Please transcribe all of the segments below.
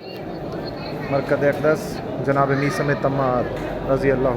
मरकज़ अक़दस जनाब मीसम-ए-तम्मार रज़ी अल्लाह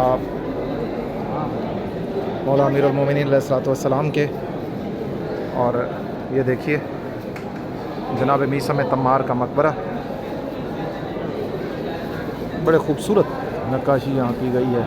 आप मौला अमीरुल मोमिनीन अलैहिस्सलाम के। और ये देखिए जनाब मीसम-ए-तम्मार का मकबरा, बड़े खूबसूरत नक्काशी यहाँ की गई है।